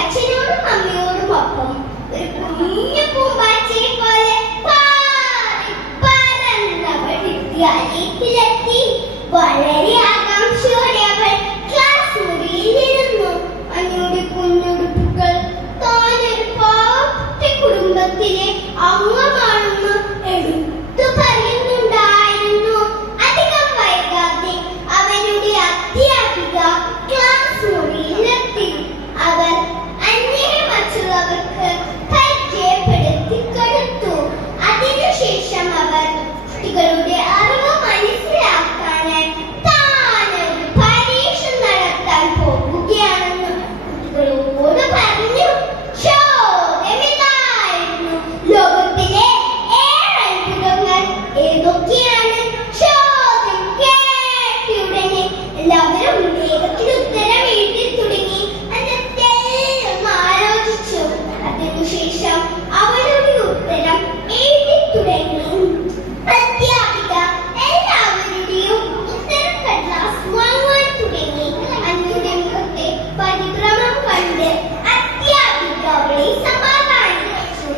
അച്ഛനോടും അമ്മയോടും ഒപ്പം ഒരു കുഞ്ഞു പൂമ്പാറ്റയെ പോലെ പറന്നവൾ വിദ്യാലയത്തിലെത്തി. വളരെ ആകാംക്ഷയോടെ അവൾ ക്ലാസ് മുറിയിൽ ഇരുന്നു. അഞ്ഞൂടി കുഞ്ഞുടുപ്പുകൾ താനൊരു പാവപ്പെട്ട കുടുംബത്തിലെ അംഗമാണെന്ന് എടുത്തു പറയുന്നുണ്ടായിരുന്നു. അധികം വൈകാതെ അവരുടെ അധ്യാപിക ക്ലാസ് മുറിയിലെത്തി. അവർ അന്യരെ മറ്റുള്ളവർക്ക് പരിചയപ്പെടുത്തി കൊടുത്തു. അതിനുശേഷം അവർ കുട്ടികളുടെ അറിവ് മനസ്സിലാക്കാനായി താനൊരു പരീക്ഷ നടത്താൻ പോകുകയാണെന്ന് കുട്ടികളോട് പറഞ്ഞു. ചോദ്യമിതായിരുന്നു: ലോകത്തിലെ 7 അത്ഭുതങ്ങൾ ഏതൊക്കെയാണ്? ചോദ്യം കേട്ടയുടനെ എല്ലാവരും വേഗത്തിൽ ഉത്തരം എഴുതി തുടങ്ങി. അതെല്ലാം ആലോചിച്ചു. അതിനുശേഷം അവരുടെ ഉത്തരം എഴുതി തുടങ്ങി. അധ്യാപിക എല്ലാവരുടെയും ഉത്തരം കടലാസ് വാങ്ങാൻ തുടങ്ങി. അന്നുടെ മുഖത്തെ പരിഭ്രമം കണ്ട് അധ്യാപിക അവളെ സമാധാനിപ്പിച്ചു.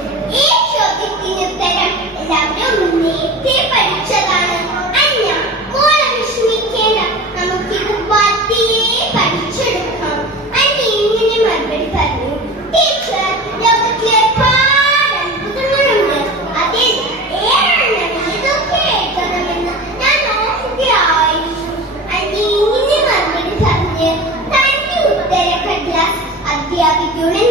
ഈ ചോദ്യത്തിന് ഉത്തരം എല്ലാവരും നേരത്തെ പഠിച്ചതാണ്. അന്ന, മോളെ വിഷമിക്കേണ്ട, നമുക്കിത് പതിയെ പഠിച്ചെടുക്കാം. അന്ന ഇങ്ങനെ മറുപടി പറഞ്ഞു: ടീച്ചർ, ലോകത്തിലെ ഒരുപാട് അത്ഭുതങ്ങളുണ്ട്. അതിൽ 7 ഏതൊക്കെ എഴുതണമെന്ന് ഞാൻ നോക്കുകയായിരുന്നു. അന്ന ഇങ്ങനെ മറുപടി പറഞ്ഞ് തന്റെ ഉത്തര കടലാസ് അധ്യാപികയുടെ